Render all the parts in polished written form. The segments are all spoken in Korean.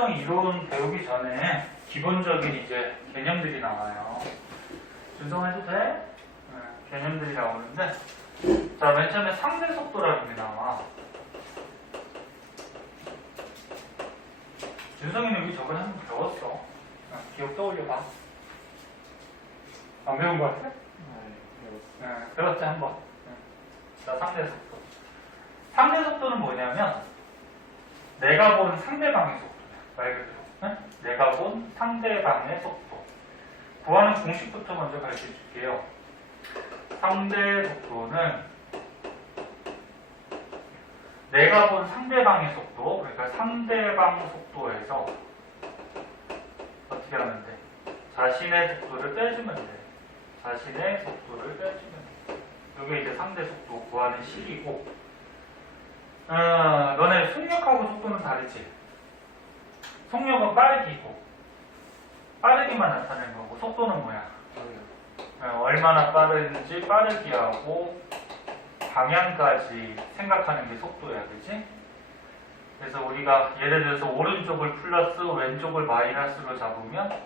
상대성 이론 배우기 전에 기본적인 이제 개념들이 나와요. 준성해도 돼? 네, 개념들이 나오는데, 자, 맨 처음에 상대 속도라는 게 나와. 준성이는 여기 저번에 한번 배웠어. 기억 떠올려봐. 안 배운 거 같아? 네, 배웠지, 한 번. 자, 상대 속도. 상대 속도는 뭐냐면, 내가 본 상대방의 속도야. 말 그대로. 네? 내가 본 상대방의 속도. 구하는 공식부터 먼저 가르쳐 줄게요. 상대 속도는 내가 본 상대방의 속도, 그러니까 상대방 속도에서 어떻게 하면 돼? 자신의 속도를 빼주면 돼. 자신의 속도를 빼주면 돼. 이게 이제 상대 속도 구하는 식이고, 너네 속력하고 속도는 다르지? 속력은 빠르기고, 빠르기만 나타내는 거고, 속도는 뭐야? 얼마나 빠른지 빠르기하고 방향까지 생각하는 게 속도야, 그치? 그래서 우리가 예를 들어서 오른쪽을 플러스 왼쪽을 마이너스로 잡으면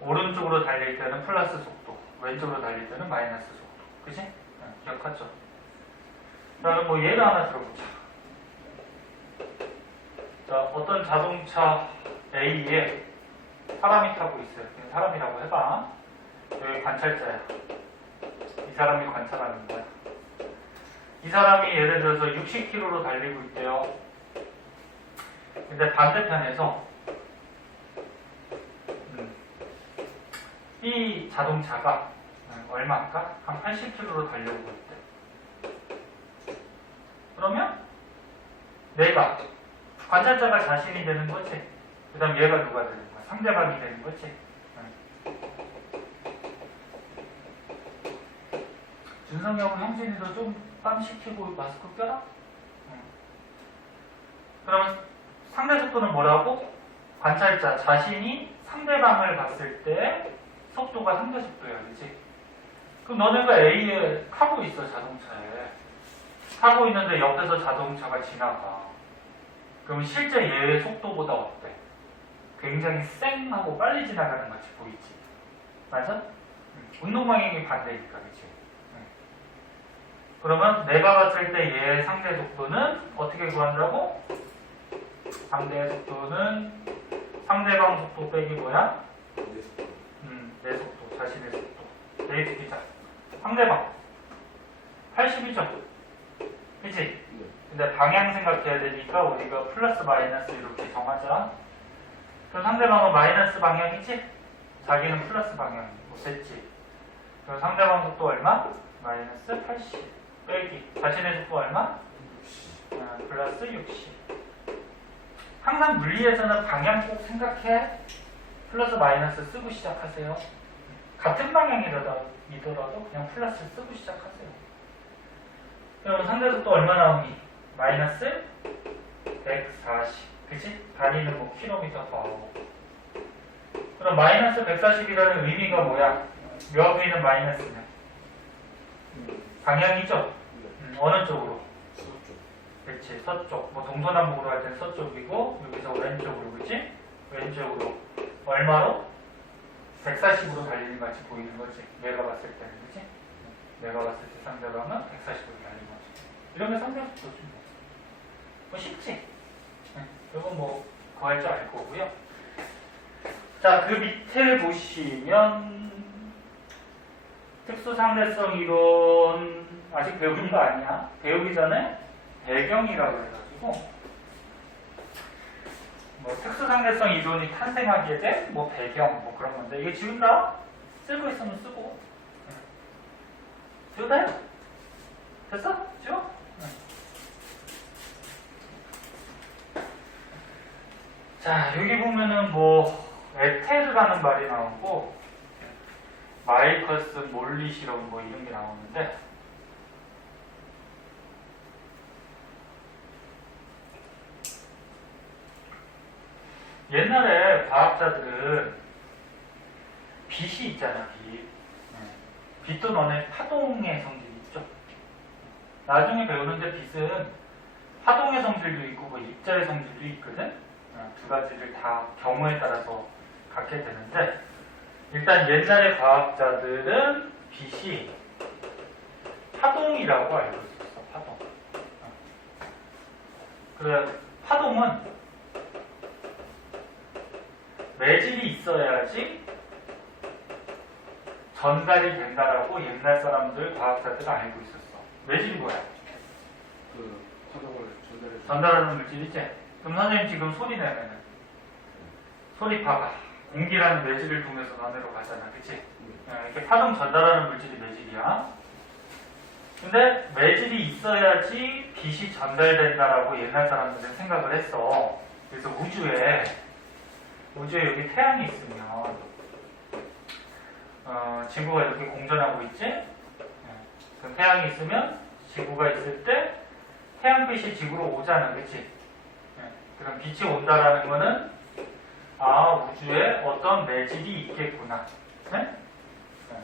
오른쪽으로 달릴 때는 플러스 속도, 왼쪽으로 달릴 때는 마이너스 속도, 그치? 기억하죠? 자, 그럼 뭐 예를 하나 들어보자. 자, 어떤 자동차 A에 사람이 타고 있어요. 그냥 사람이라고 해봐. 여기 관찰자야. 이 사람이 관찰하는 거야. 이 사람이 예를 들어서 60km로 달리고 있대요. 근데 반대편에서 이 자동차가 얼마일까? 한 80km로 달려오고 있대. 그러면 내가 관찰자가 자신이 되는 거지. 그 다음 얘가 누가 되는 거야? 상대방이 되는 거지. 준성이하고 형진이도 좀 땀 식히고 마스크 껴라? 그러면 상대 속도는 뭐라고? 관찰자 자신이 상대방을 봤을 때 속도가 상대 속도야, 그치? 그럼 너네가 A에 타고 있어, 자동차에. 타고 있는데 옆에서 자동차가 지나가. 그럼 실제 얘의 속도보다 어때? 굉장히 쌩 하고 빨리 지나가는 것 같이 보이지? 맞아? 운동 방향이 반대니까, 그치? 그러면 내가 봤을 때 얘의 상대 속도는 어떻게 구한다고? 상대 속도는 상대방 속도 빼기 뭐야? 내 속도, 자신의 속도. 대입시키자. 상대방 80이죠? 그치? 근데 방향 생각해야 되니까 우리가 플러스 마이너스 이렇게 정하자. 그럼 상대방은 마이너스 방향이지? 자기는 플러스 방향이고, 됐지? 그럼 상대방 속도 얼마? 마이너스 80 빼기 자신의 속도 얼마? 플러스 60. 항상 물리에서는 방향 꼭 생각해. 플러스 마이너스 쓰고 시작하세요. 같은 방향이더라도 그냥 플러스 쓰고 시작하세요. 그럼 상대 속도 얼마 나오니? 마이너스 140. 그치? 다니는 뭐 킬로미터 파워. 그럼 마이너스 140이라는 의미가 뭐야? 몇 위는 마이너스냐? 방향이죠? 어느 쪽으로? 서쪽. 그렇지, 서쪽. 뭐 동서남북으로 할 때는 서쪽이고, 여기서 왼쪽으로, 그치? 왼쪽으로. 얼마로? 140으로 달리는 것 같이 보이는 거지. 내가 봤을 때는, 그치? 내가 봤을 때 상대방은 140으로 달리는 거지. 이러면 상대 속도지 뭐. 뭐 쉽지? 이건 뭐 구할 줄 알 거고요. 자, 그 밑에 보시면 특수상대성 이론 아직 배우는 거 아니야. 배우기 전에 배경이라고 해가지고 뭐 특수상대성 이론이 탄생하게 된 뭐 배경 뭐 그런 건데 이게 지운다? 쓸 거 있으면 쓰고 지워도 돼? 됐어? 지워? 자, 여기 보면은 뭐 에테르라는 말이 나오고 마이커스 몰리 실험 뭐 이런 게 나오는데 옛날에 과학자들은 빛이 있잖아, 빛. 빛도 너네 파동의 성질이 있죠. 나중에 배우는데 빛은 파동의 성질도 있고 뭐 입자의 성질도 있거든. 두 가지를 다 경우에 따라서 갖게 되는데, 일단 옛날의 과학자들은 빛이 파동이라고 알고 있었어. 파동. 그래, 파동은 매질이 있어야지 전달이 된다라고 옛날 사람들, 과학자들은 알고 있었어. 매질이 뭐야? 그 파동을 전달하는 물질이지? 그럼 선생님 지금 소리 내면은 소리파가 공기라는 매질을 통해서 안으로 가잖아. 그치? 이렇게 파동 전달하는 물질이 매질이야. 근데 매질이 있어야지 빛이 전달된다라고 옛날 사람들은 생각을 했어. 그래서 우주에 여기 태양이 있으면 지구가 이렇게 공전하고 있지? 그럼 태양이 있으면 지구가 있을 때 태양빛이 지구로 오잖아. 그치? 그럼 빛이 온다라는 거는 우주에 어떤 매질이 있겠구나. 네?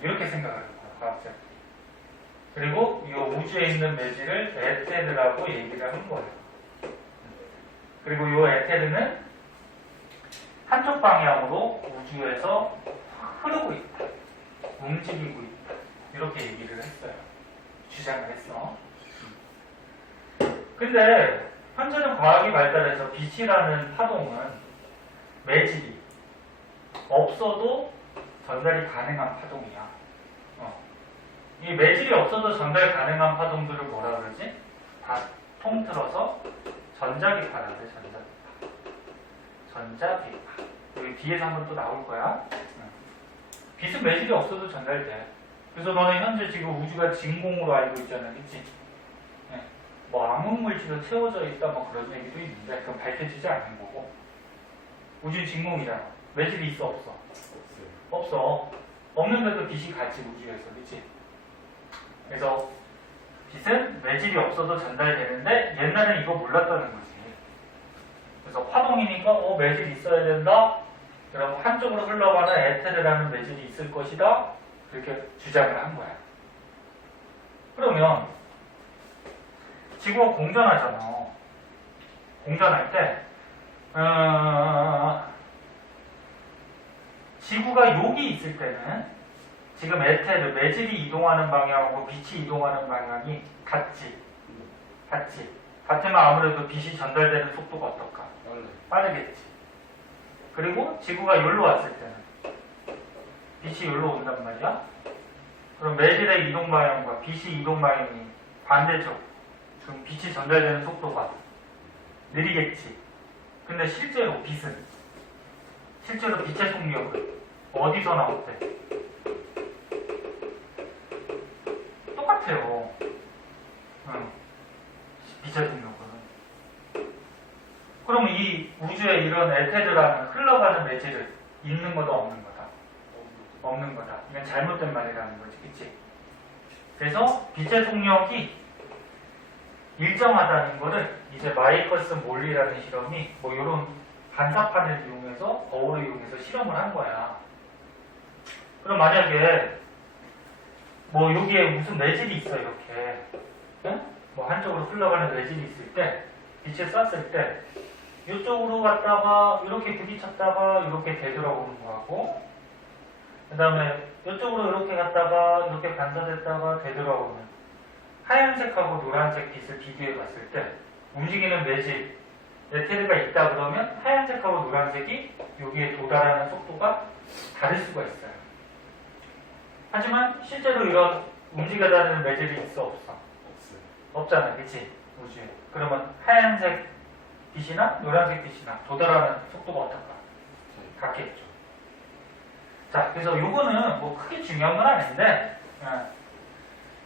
이렇게 생각을 해요. 과학자. 그리고 이 우주에 있는 매질을 에테르라고 얘기를 한 거예요. 그리고 이 에테르는 한쪽 방향으로 우주에서 흐르고 있다. 움직이고 있다. 이렇게 얘기를 했어요. 주장을 했어. 근데 현재는 과학이 발달해서 빛이라는 파동은 매질이 없어도 전달이 가능한 파동이야. 이 매질이 없어도 전달 가능한 파동들을 뭐라 그러지? 다 통틀어서 전자기파라 그래. 전자기파. 여기 뒤에서 한번 또 나올 거야. 빛은 매질이 없어도 전달돼. 그래서 너는 현재 지금 우주가 진공으로 알고 있잖아. 그치? 뭐 암흑물질로 채워져 있다 뭐 그런 얘기도 있는데 그건 밝혀지지 않는 거고. 우주는 진공이잖아. 매질이 있어 없어? 없어. 없는데도 빛이 가지 우주에서. 그치? 그래서 빛은 매질이 없어도 전달되는데 옛날엔 이거 몰랐다는 거지. 그래서 파동이니까 매질이 있어야 된다. 그럼 한쪽으로 흘러가는 에테르라는 매질이 있을 것이다. 그렇게 주장을 한 거야. 그러면 지구가 공전하잖아. 공전할 때 지구가 여기 있을 때는 지금 에테르, 매질이 이동하는 방향하고 빛이 이동하는 방향이 같지. 같으면 아무래도 빛이 전달되는 속도가 어떨까? 빠르겠지. 그리고 지구가 여기로 왔을 때는 빛이 여기로 온단 말이야. 그럼 매질의 이동 방향과 빛이 이동 방향이 반대죠. 그럼 빛이 전달되는 속도가 느리겠지. 근데 실제로 빛의 속력은 어디서 나왔대? 똑같아요. 빛의 속력은. 그럼 이 우주에 이런 에테르라는 흘러가는 매질은 있는 거다 없는 거다? 없는 거다. 이건 잘못된 말이라는 거지. 그치? 그래서 빛의 속력이 일정하다는 거를 이제 마이커스 몰리라는 실험이 뭐 이런 반사판을 이용해서 거울을 이용해서 실험을 한 거야. 그럼 만약에 뭐 여기에 무슨 매질이 있어 이렇게 뭐 한쪽으로 흘러가는 매질이 있을 때 빛을 쐈을 때 이쪽으로 갔다가 이렇게 부딪혔다가 이렇게 되돌아오는 거하고 그 다음에 이쪽으로 이렇게 갔다가 이렇게 반사됐다가 되돌아오는 하얀색하고 노란색 빛을 비교해 봤을 때 움직이는 매질 에테르가 있다 그러면 하얀색하고 노란색이 여기에 도달하는 속도가 다를 수가 있어요. 하지만 실제로 이런 움직여다니는 매질이 있어 없어? 없잖아. 그치? 우주에. 그러면 하얀색 빛이나 노란색 빛이나 도달하는 속도가 어떨까? 같겠죠. 자, 그래서 요거는 뭐 크게 중요한 건 아닌데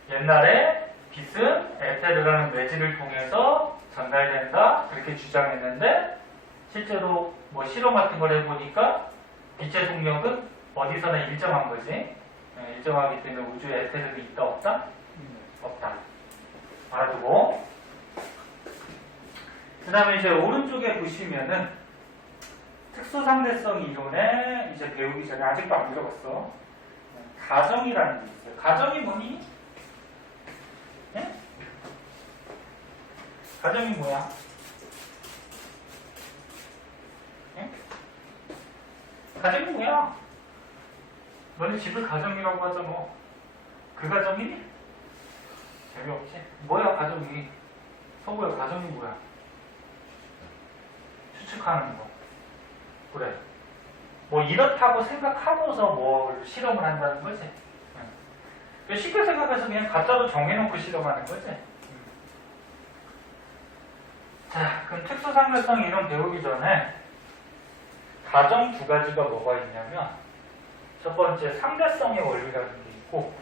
옛날에 빛은 에테르라는 매질을 통해서 전달된다 그렇게 주장했는데 실제로 뭐 실험 같은 걸 해보니까 빛의 속력은 어디서나 일정한 거지. 일정하기 때문에 우주에 에테르가 있다 없다? 없다. 알아두고 그 다음에 이제 오른쪽에 보시면은 특수상대성 이론에 이제 배우기 전에 아직도 안 들어봤어. 가정이라는 게 있어요. 가정이 뭐니? 네? 가정이 뭐야? 가정이 뭐야? 너네 집을 가정이라고 하잖아. 그 가정이니? 재미없지? 뭐야 가정이? 서구야 가정이 뭐야? 추측하는 거. 그래. 뭐 이렇다고 생각하고서 뭘 실험을 한다는 거지. 응. 쉽게 생각해서 그냥 가짜로 정해놓고 실험하는 거지. 응. 자, 그럼 특수상대성 이론 배우기 전에 가정 두 가지가 뭐가 있냐면 첫 번째 상대성의 원리라는 게 있고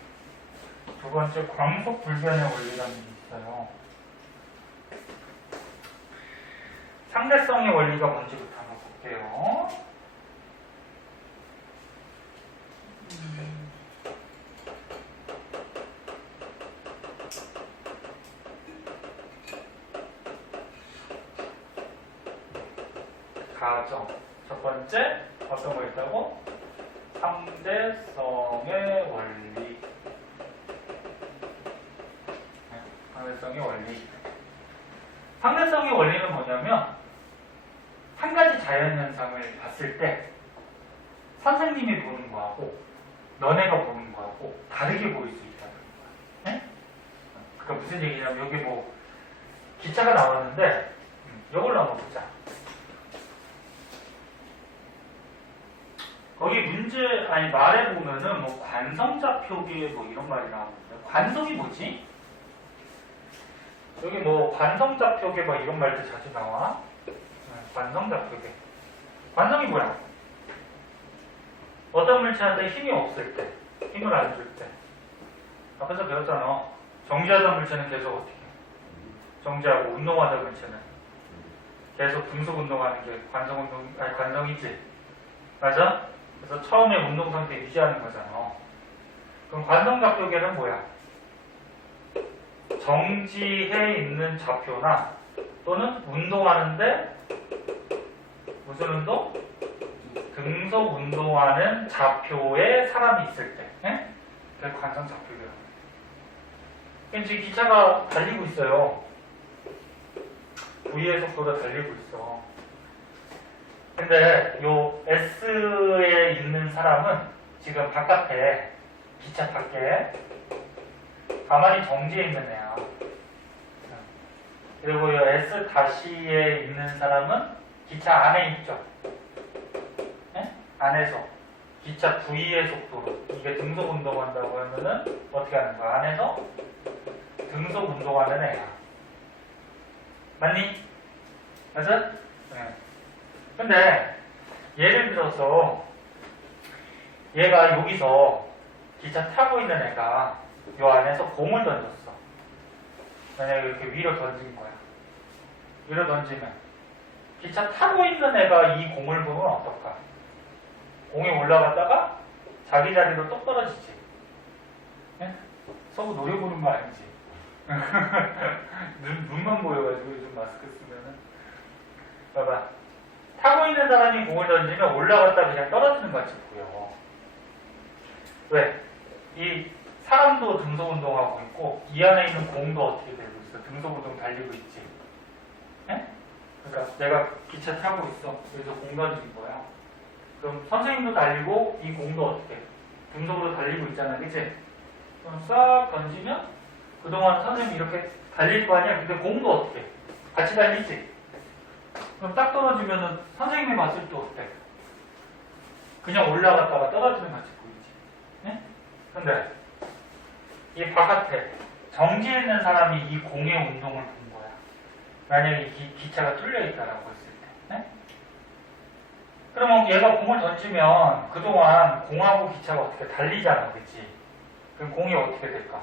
두 번째 광속 불변의 원리라는 게 있어요. 상대성의 원리가 뭔지부터 한번 볼게요. 가정. 첫 번째, 어떤 거 있다고? 상대성의 원리. 네, 상대성의 원리. 상대성의 원리는 뭐냐면, 한 가지 자연현상을 봤을 때, 선생님이 보는 거하고, 너네가 보는 거하고, 다르게 보일 수 있다는 거야. 네? 그러니까 무슨 얘기냐면, 여기 뭐, 기차가 나왔는데, 이걸로 한번 보자. 거기 말해 보면은 뭐 관성좌표계 뭐 이런 말이 나오는데 관성이 뭐지? 여기 뭐 관성좌표계 뭐 이런 말도 자주 나와. 관성좌표계. 관성이 뭐야? 어떤 물체한테 힘이 없을 때, 힘을 안 줄 때. 앞에서 배웠잖아. 정지하던 물체는 계속 어떻게 해? 정지하고 운동하던 물체는 계속 등속 운동하는 게 관성이지. 맞아? 그래서 처음에 운동 상태 유지하는 거잖아. 그럼 관성좌표계는 뭐야? 정지해 있는 좌표나 또는 운동하는데 무슨 운동? 등속 운동하는 좌표에 사람이 있을 때. 예? 그게 관성좌표계라고. 그럼 지금 기차가 달리고 있어요. V의 속도로 달리고 있어. 근데 요 S에 있는 사람은 지금 바깥에 기차 밖에 가만히 정지해 있는 애야. 그리고 요 S-에 있는 사람은 기차 안에 있죠. 네? 안에서 기차 V의 속도로 이게 등속 운동한다고 하면은 어떻게 하는 거야? 안에서 등속 운동하는 애야. 맞니? 맞아? 네. 근데 예를 들어서 얘가 여기서 기차 타고 있는 애가 요 안에서 공을 던졌어. 만약에 이렇게 위로 던진 거야. 위로 던지면 기차 타고 있는 애가 이 공을 보면 어떨까? 공이 올라갔다가 자기 자리로 똑 떨어지지. 네? 서로 노려보는 거 아니지? 눈만 보여가지고 요즘 마스크 쓰면은 봐봐. 타고 있는 사람이 공을 던지면 올라갔다 그냥 떨어지는 것 같이 보여. 왜? 이 사람도 등속 운동하고 있고 이 안에 있는 공도 어떻게 되고 있어? 등속 운동 달리고 있지. 네? 그러니까 내가 기차 타고 있어. 그래서 공 던진 거야. 그럼 선생님도 달리고 이 공도 어떻게 해? 등속으로 달리고 있잖아. 그치? 그럼 싹 던지면 그동안 선생님이 이렇게 달릴 거 아니야? 근데 공도 어떻게 해? 같이 달리지? 그럼 딱 떨어지면은 선생님이 봤을 때 어때? 그냥 올라갔다가 떨어지는 것 같이 보이지. 네? 근데 이 바깥에 정지해 있는 사람이 이 공의 운동을 본 거야. 만약에 기차가 뚫려 있다라고 했을 때. 네? 그러면 얘가 공을 던지면 그동안 공하고 기차가 어떻게 달리잖아. 그치? 그럼 공이 어떻게 될까?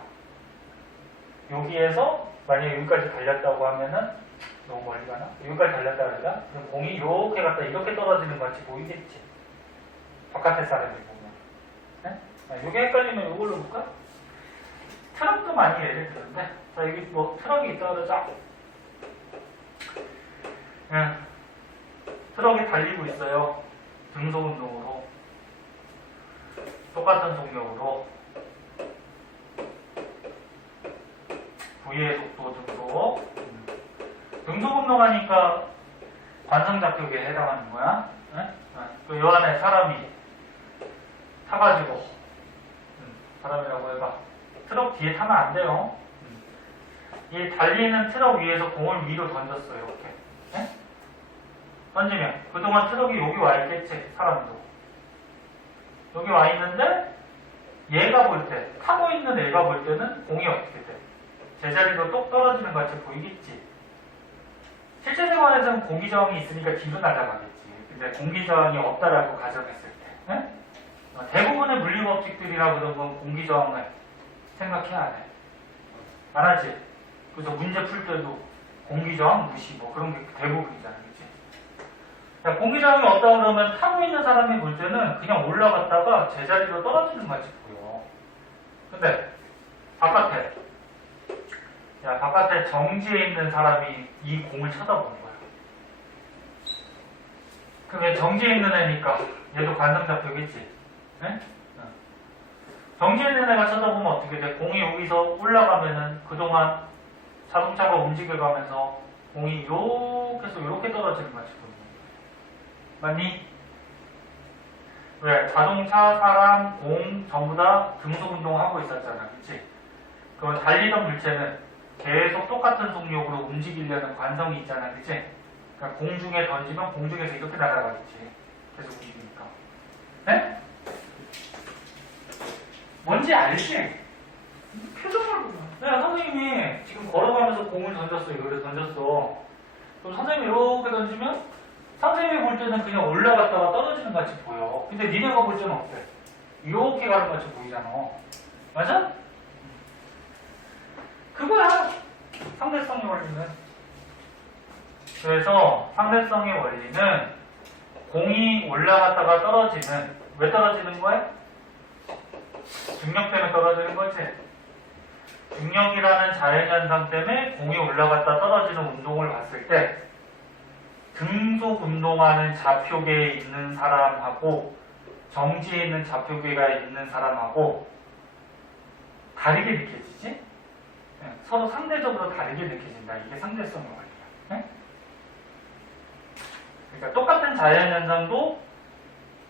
여기에서 만약에 여기까지 달렸다고 하면은 너무 멀리 가나? 여기까지 달렸다 그러자? 그럼 공이 이렇게 갔다 이렇게 떨어지는 것 같이 보이겠지? 바깥에 사람이 보면. 네? 요게 헷갈리면 이걸로 볼까? 트럭도 많이 예를 들었는데, 자, 여기 뭐 트럭이 있다 그러자? 네. 트럭이 달리고 있어요. 등속 운동으로. 똑같은 속력으로. V의 속도 등속. 등속 운동하니까 관성좌표계에 해당하는 거야. 네? 요 안에 사람이 타가지고, 사람이라고 해봐. 트럭 뒤에 타면 안 돼요. 이 달리는 트럭 위에서 공을 위로 던졌어요. 이렇게. 네? 던지면 그동안 트럭이 여기 와 있겠지. 사람도. 여기 와 있는데 얘가 볼 때, 타고 있는 애가 볼 때는 공이 어떻게 돼? 제자리로 똑 떨어지는 것 같이 보이겠지. 실제 생활에서는 공기저항이 있으니까 뒤로 날아가겠지. 근데 공기저항이 없다라고 가정했을 때. 네? 대부분의 물리법칙들이나 그런 건 공기저항을 생각해야 안 해. 안 하지? 그래서 문제 풀 때도 공기저항 무시 뭐 그런 게 대부분이잖아. 그치? 공기저항이 없다 그러면 타고 있는 사람이 볼 때는 그냥 올라갔다가 제자리로 떨어지는 것같이 보여. 근데 바깥에 바깥에 정지해 있는 사람이 이 공을 쳐다보는 거야. 그럼 정지해 있는 애니까 얘도 관성잡표겠지. 네? 정지해 있는 애가 쳐다보면 어떻게 돼? 공이 여기서 올라가면은 그동안 자동차가 움직여가면서 공이 이렇게 해서 이렇게 떨어지는 거지. 맞니? 왜? 자동차, 사람, 공 전부 다 등속 운동하고 있었잖아. 그치? 그럼 달리던 물체는 계속 똑같은 속력으로 움직이려는 관성이 있잖아. 그치? 그러니까 공중에 던지면 공중에서 이렇게 날아가겠지. 계속 움직이니까. 네? 뭔지 알지? 표정을 보면. 네, 선생님이 지금 걸어가면서 공을 던졌어. 이거를 던졌어. 그럼 선생님이 이렇게 던지면 선생님이 볼 때는 그냥 올라갔다가 떨어지는 것 같이 보여. 근데 니네가 볼 때는 어때? 이렇게 가는 것 같이 보이잖아. 맞아? 그거야. 상대성의 원리는. 그래서 상대성의 원리는 공이 올라갔다가 떨어지는, 왜 떨어지는 거야? 중력 때문에 떨어지는 거지. 중력이라는 자연현상 때문에 공이 올라갔다 떨어지는 운동을 봤을 때 등속 운동하는 좌표계에 있는 사람하고 정지에 있는 좌표계가 있는 사람하고 다르게 느껴지지? 네, 서로 상대적으로 다르게 느껴진다. 이게 상대성의 원리야. 네? 그러니까 똑같은 자연현상도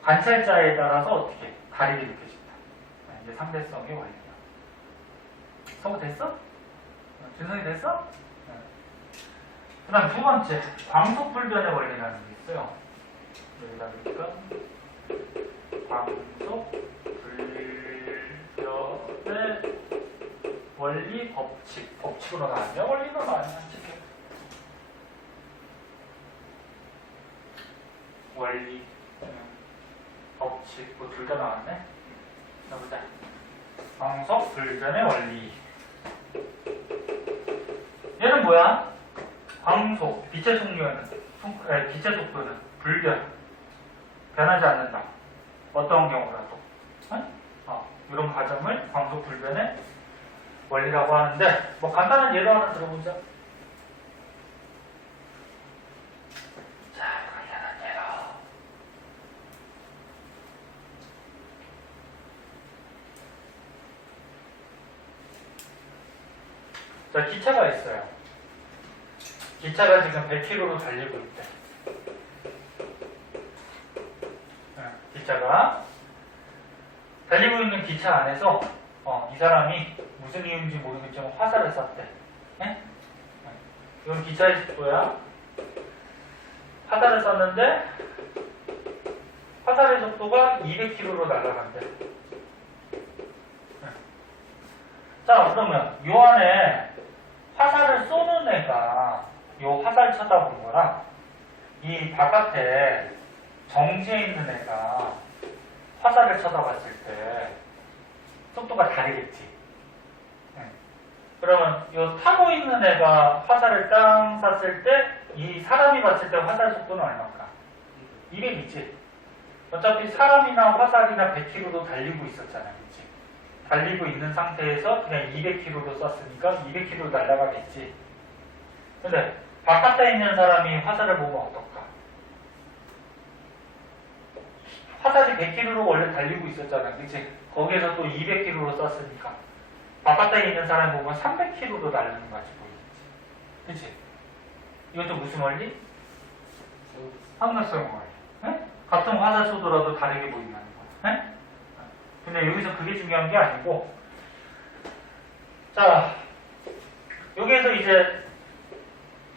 관찰자에 따라서 어떻게 다르게 느껴진다. 네, 이게 상대성의 원리야. 서고 됐어? 준성이 됐어? 그 다음 두 번째, 광속불변의 원리라는 게 있어요. 여기다 보니까 광속불변의 원리 법칙. 법칙으로 나왔냐? 원리로 나왔냐? 원리, 법칙, 뭐 둘 다 나왔네? 자, 보자. 광속불변의 원리. 얘는 뭐야? 광속, 빛의 속도는 불변, 변하지 않는다. 어떤 경우라도. 이런 과정을 광속불변의 원리라고 하는데, 뭐 간단한 예로 하나 들어보자. 자, 간단한 예로. 자, 기차가 있어요. 기차가 지금 100km로 달리고 있대. 기차가 달리고 있는 기차 안에서 이 사람이 무슨 이유인지 모르겠지만 화살을 쐈대. 네? 이건 기차의 속도야. 화살을 쐈는데 화살의 속도가 200km로 날아간대. 자, 그러면 요 안에 화살을 쏘는 애가 요 화살 쳐다본 거랑 이 바깥에 정지해 있는 애가 화살을 쳐다봤을 때 속도가 다르겠지. 그러면 요 타고 있는 애가 화살을 땅 쐈을 때 이 사람이 봤을 때 화살 속도는 얼마일까? 200이지. 어차피 사람이나 화살이나 100km로 달리고 있었잖아. 그치? 달리고 있는 상태에서 그냥 200km로 쐈으니까 200km로 날아가겠지. 근데 바깥에 있는 사람이 화살을 보면 어떨까? 화살이 100km로 원래 달리고 있었잖아. 그치? 거기에서 또 200km로 쐈으니까 바깥에 있는 사람이 보면 300km로 날리는 거지 보이겠지. 그치? 이것도 무슨 원리? 상대성 원리. 네? 같은 화살쏘더라도 다르게 보인다는 거야. 네? 근데 여기서 그게 중요한 게 아니고, 자, 여기에서 이제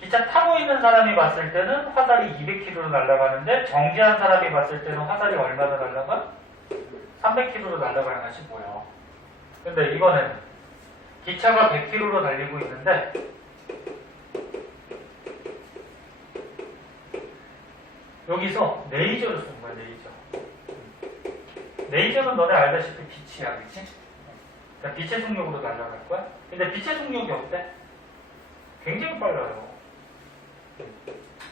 기차 타고 있는 사람이 봤을 때는 화살이 200km로 날아가는데 정지한 사람이 봤을 때는 화살이 얼마나 날아가? 300km로 날아가는 것이 보여. 근데 이거는 기차가 100km로 달리고 있는데 여기서 레이저를 쏜 거야, 레이저. 레이저는 너네 알다시피 빛이야, 그치? 그러니까 빛의 속력으로 날아갈 거야. 근데 빛의 속력이 어때? 굉장히 빨라요.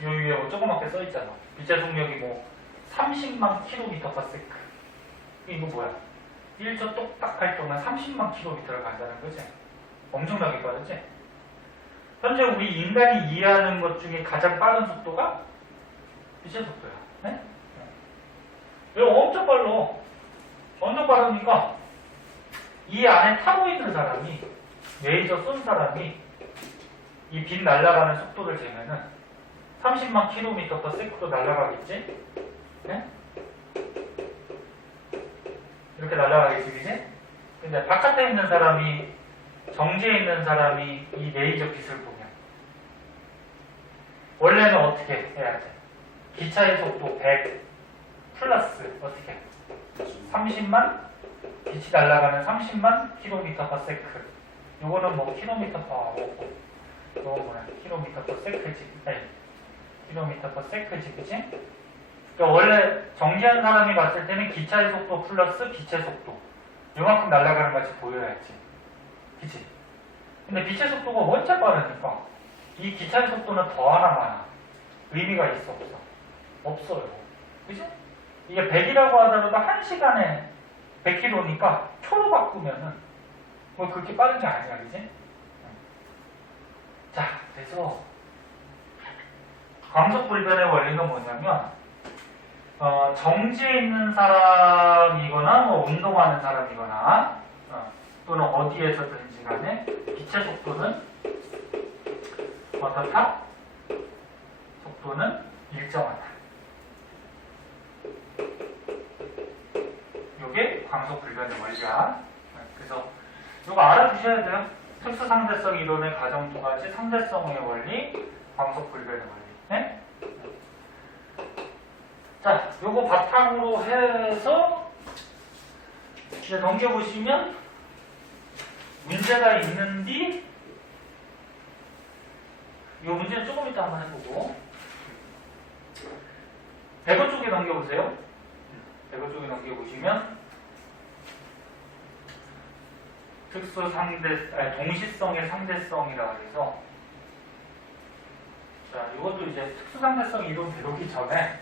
요 위에 뭐 조그맣게 써있잖아. 빛의 속력이 뭐 30만 km/s. 이거 뭐야? 1초 똑딱 할 동안 30만 km를 간다는 거지. 엄청나게 빠르지? 현재 우리 인간이 이해하는 것 중에 가장 빠른 속도가 빛의 속도야. 네? 이거 엄청 빨라. 엄청 빠르니까 이 안에 타고 있는 사람이, 레이저 쏜 사람이 이 빛 날아가는 속도를 재면은 30만 km/s로 날아가겠지? 네? 이렇게 날아가겠지, 그지? 근데 바깥에 있는 사람이, 정지에 있는 사람이 이 레이저 빛을 보면 원래는 어떻게 해야 돼? 기차의 속도 100 플러스 어떻게? 30만? 빛이 날아가는 30만 km/s. 요거는 뭐 km/h고, 요거 뭐야? km/s지. 아니, km/s지, 그치? 그러니까 원래 정지한 사람이 봤을 때는 기차의 속도 플러스 빛의 속도, 요만큼 날아가는 것이 보여야지, 그치? 근데 빛의 속도가 원체 빠르니까 이 기차의 속도는 더 하나 많아. 의미가 있어, 없어? 없어요, 그치? 이게 100이라고 하더라도 1시간에 100km니까 초로 바꾸면은 뭐 그렇게 빠른 게 아니야, 그치? 자, 그래서 광속불변의 원리는 뭐냐면, 정지에 있는 사람이거나 뭐 운동하는 사람이거나 또는 어디에서든지 간에 빛의 속도는 어떻다? 속도는 일정하다. 이게 광속불변의 원리야. 그래서 이거 알아두셔야 돼요. 특수상대성 이론의 가정 두 가지, 상대성의 원리, 광속불변의 원리. 네? 자, 요거 바탕으로 해서 이제 넘겨보시면 문제가 있는데, 이 문제는 조금 이따 한번 해보고, 배거 쪽에 넘겨보세요. 배거 쪽에 넘겨보시면 동시성의 상대성이라고 해서, 자, 이것도 이제 특수상대성 이론 배우기 전에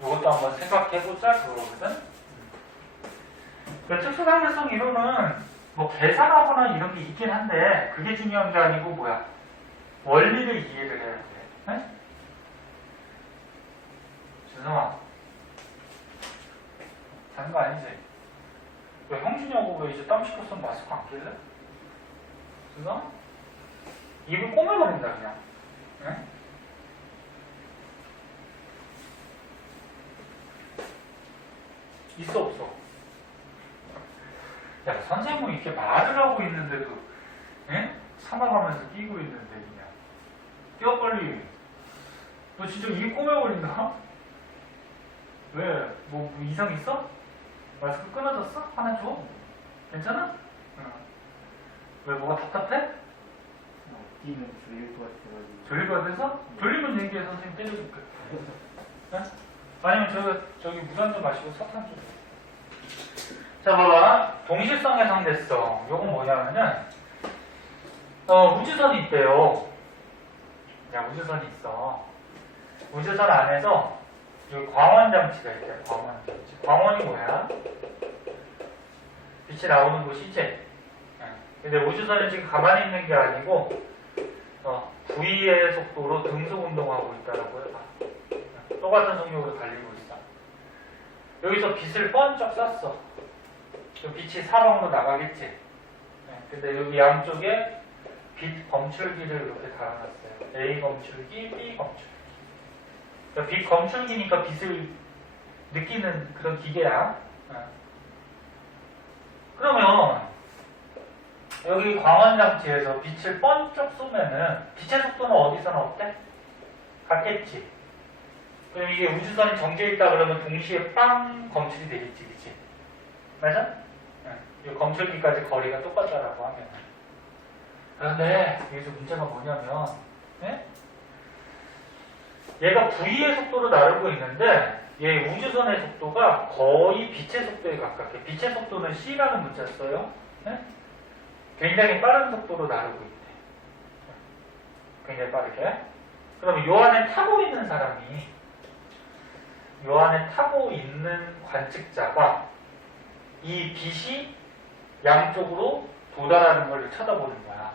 이것도 한번 생각해보자 그거거든. 특수상대성 이론은 뭐 계산하거나 이런 게 있긴 한데 그게 중요한 게 아니고 뭐야? 원리를 이해를 해야 돼. 네? 준성아, 자는 거 아니지? 왜 형준이하고 왜 이제 땀 식었으면 마스크 안 낄래? 준성아? 입을 꼬매버린다 그냥. 네? 있어 없어? 야, 선생님은 이렇게 말을 하고 있는데도 참아가면서 끼고 있는데 그냥 뛰어 빨리. 너 진짜 입 꼬매버린다? 왜? 뭐 이상 있어? 마스크 끊어졌어? 하나 줘? 괜찮아? 응. 왜 뭐가 답답해? 뛰는 졸릴 것 같아가지고. 졸릴 것 같아서? 졸리면 얘기해. 선생님 때려줄게. 네? 아니면 저기 물 한 잔 마시고 사탕 좀. 자, 봐봐. 동시성의 상대성. 요건 뭐냐면은, 우주선이 있대요. 야, 우주선이 있어. 우주선 안에서 여기 광원장치가 있대요. 광원장치. 광원이 뭐야? 빛이 나오는 곳이지? 근데 우주선이 지금 가만히 있는 게 아니고, V의 속도로 등속 운동하고 있다라고 해봐. 똑같은 속력으로 달리고 있어. 여기서 빛을 번쩍 쐈어. 빛이 사방으로 나가겠지. 근데 여기 양쪽에 빛 검출기를 이렇게 달아놨어요. A 검출기, B 검출기. 그러니까 빛 검출기니까 빛을 느끼는 그런 기계야. 그러면 여기 광원장치에서 빛을 번쩍 쏘면은 빛의 속도는 어디서나 어때? 같겠지. 그럼 이게 우주선이 정지해 있다 그러면 동시에 빵 검출이 되겠지, 그치? 맞아? 이 검출기까지 거리가 똑같다라고 하면. 그런데 여기서 문제가 뭐냐면, 얘가 V의 속도로 나르고 있는데, 얘 우주선의 속도가 거의 빛의 속도에 가깝게. 빛의 속도는 C라는 문자 써요. 굉장히 빠른 속도로 나르고 있대. 굉장히 빠르게. 그러면 요 안에 타고 있는 사람이, 요 안에 타고 있는 관측자가 이 빛이 양쪽으로 도달하는 걸 쳐다보는 거야.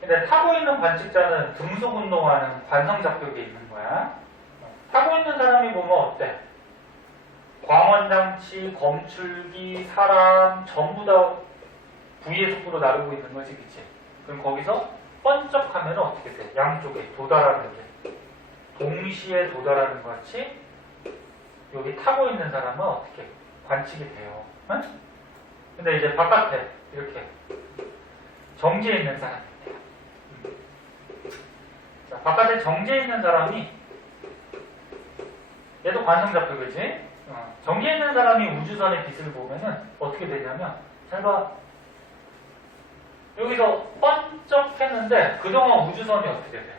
근데 타고 있는 관측자는 등속 운동하는 관성작벽에 있는 거야. 타고 있는 사람이 보면 어때? 광원장치, 검출기, 사람 전부 다 V의 속도로 나르고 있는 거지, 그치? 그럼 거기서 번쩍하면 어떻게 돼? 양쪽에 도달하는 게 동시에 도달하는 것 같이 여기 타고 있는 사람은 어떻게 관측이 돼요. 응? 근데 이제 바깥에 이렇게 정지해 있는 사람이 돼요. 자, 바깥에 정지해 있는 사람이 얘도 관성작표겠지? 정지해 있는 사람이 우주선의 빛을 보면은 어떻게 되냐면 잘 봐. 여기서 번쩍 했는데 그동안 우주선이 어떻게 돼?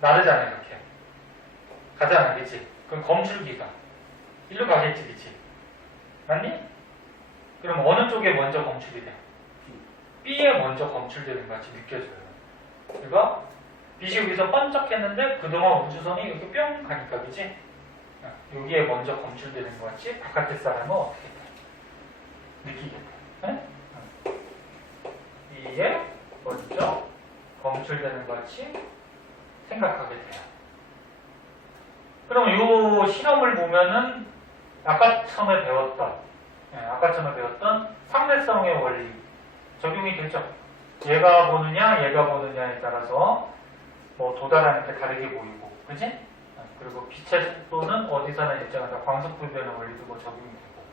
나르잖아, 이렇게. 가잖아, 그치? 그럼 검출기가 일로 가겠지, 그치? 맞니? 그럼 어느 쪽에 먼저 검출이 돼? B에 먼저 검출되는 것 같이 느껴져요. 그러니까 빛이 여기서 번쩍했는데 그동안 우주선이 이렇게 뿅 가니까, 그치? 여기에 먼저 검출되는 것 같이 바깥의 사람은 어떻게 돼? 느끼게 돼. 이게 먼저 검출되는 것 같이 생각하게 돼요. 그럼 이 실험을 보면은 아까 처음에 배웠던 상대성의 원리 적용이 되죠. 얘가 보느냐에 따라서 뭐 도달하는 게 다르게 보이고, 그지? 그리고 빛의 속도는 어디서나 일정하다. 광속불변의 원리도 뭐 적용이 되고.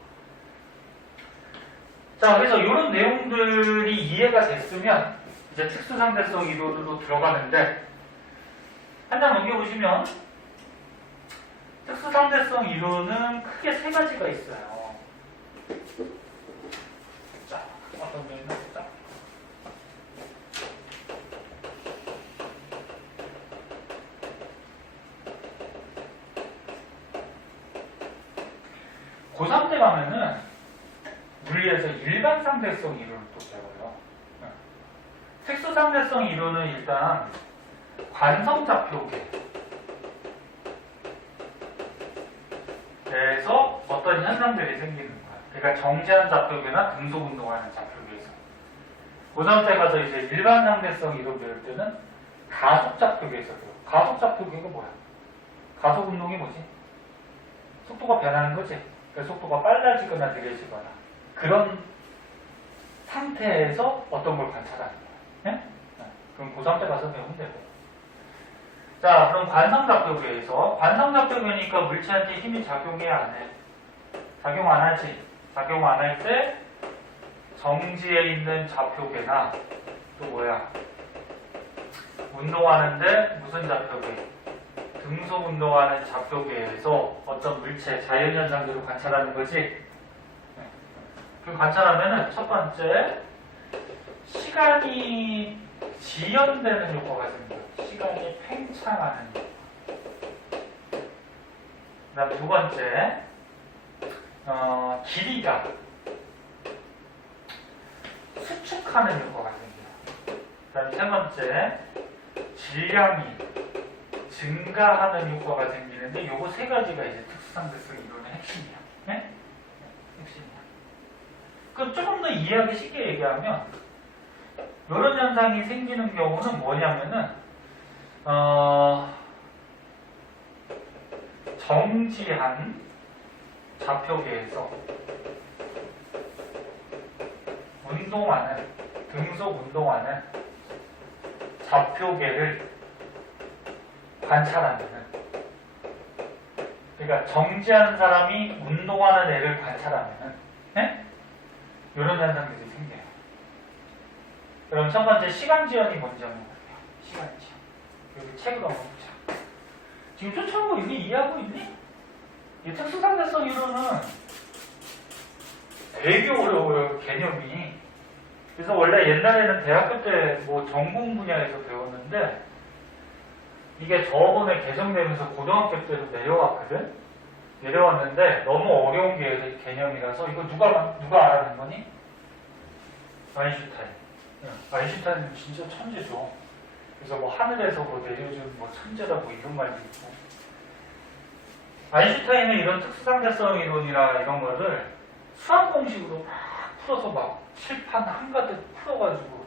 자, 그래서 이런 내용들이 이해가 됐으면 이제 특수상대성 이론으로 들어가는데, 한 장 넘겨보시면 특수상대성 이론은 크게 세 가지가 있어요. 자, 어떤 게 있나 보자. 고3 때 가면은 물리에서 일반상대성 이론을 또 배워요. 특수상대성 이론은 일단 관성좌표계에서 어떤 현상들이 생기는 거야. 그러니까 정지한 좌표계나 등속운동하는 좌표계에서. 고3 때 가서 이제 일반상대성 이론 배울 때는 가속좌표계에서 배워. 가속좌표계가 뭐야? 가속운동이 뭐지? 속도가 변하는 거지. 그러니까 속도가 빨라지거나 느려지거나 그런 상태에서 어떤 걸 관찰하는 거야. 네? 그럼 고3 때 가서 배우면 되고. 자, 그럼 관성좌표계에서 관성좌표계니까 물체한테 힘이 작용해 안 해? 작용 안 하지. 작용 안 할 때 정지에 있는 좌표계나 또 뭐야? 운동하는데 무슨 좌표계? 등속 운동하는 좌표계에서 어떤 물체, 자연현상들을 관찰하는 거지. 그 관찰하면은 첫 번째 시간이 지연되는 효과가 생겨요. 시간이 팽창하는 효과. 그 다음 두 번째 길이가 수축하는 효과가 생겨요. 그 다음 세 번째 질량이 증가하는 효과가 생기는데 요거 세 가지가 이제 특수상대성 이론의 핵심이야. 네? 핵심이야. 그 조금 더 이해하기 쉽게 얘기하면 이런 현상이 생기는 경우는 뭐냐면은 정지한 좌표계에서 운동하는 등속 운동하는 좌표계를 관찰하면은, 그러니까 정지한 사람이 운동하는 애를 관찰하면은, 네? 이런 현상들이 생겨요. 그럼 첫 번째 시간 지연이 뭔지 한번 볼게요. 시간 지연. 여기 책으로 한번 보자. 지금 쫓아온 거 이미 이해하고 있니? 이 특수상대성 이론은 되게 어려워요, 개념이. 그래서 원래 옛날에는 대학교 때 뭐 전공 분야에서 배웠는데 이게 저번에 개정되면서 고등학교 때로 내려왔거든? 내려왔는데 너무 어려운 개념이라서 이거 누가 알아낸 거니? 아인슈타인. 아인슈타인은 진짜 천재죠. 그래서 뭐 하늘에서 뭐 내려준 뭐 천재다 뭐 이런 말도 있고. 아인슈타인은 이런 특수상대성 이론이나 이런 거를 수학 공식으로 막 풀어서 막 칠판 한가득 풀어가지고